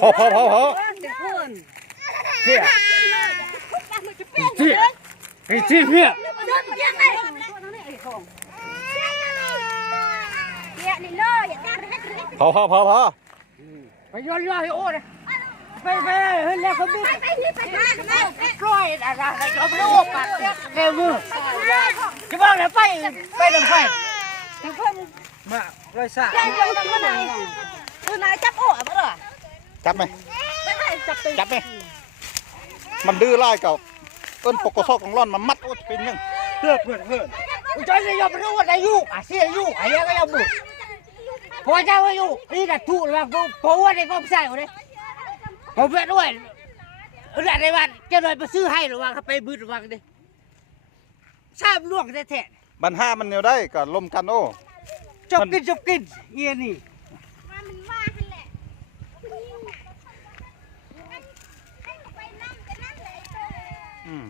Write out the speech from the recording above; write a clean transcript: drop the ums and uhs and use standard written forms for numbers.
พอเที่ยไอ้ที่เที่ยพอไปย้อนให้โอ้เลยไปเฮ้ยแล้วคนนี้กล้วยอะไรเราไม่รู้ปัดเร็วมือจะบ้างเลยไปลงไฟมาลอยซ่าจับไหมมันดื้อไล่เก่าต้นปกซอกของร่อนมันมัดโอ้เป็นยังเพื่อนอุ้ยใจจะยอมไม่รู้ว่าได้ยุ่เสียยุ่ไอ้ยังก็ยังบุกพอเจ้าอยู่นี่แต่ถูกแล้วเพราะว่าในกองใส่เขาเลยผมเป็นด้วยหลานในบ้านเจ้าหน่อยไปซื้อให้หรือว่าเขาไปบืดระวังดิทราบล่วงแท้ๆบันห้ามันเนียวได้ก็ลมกันโอ้จบกินเงี้ยนี่อืม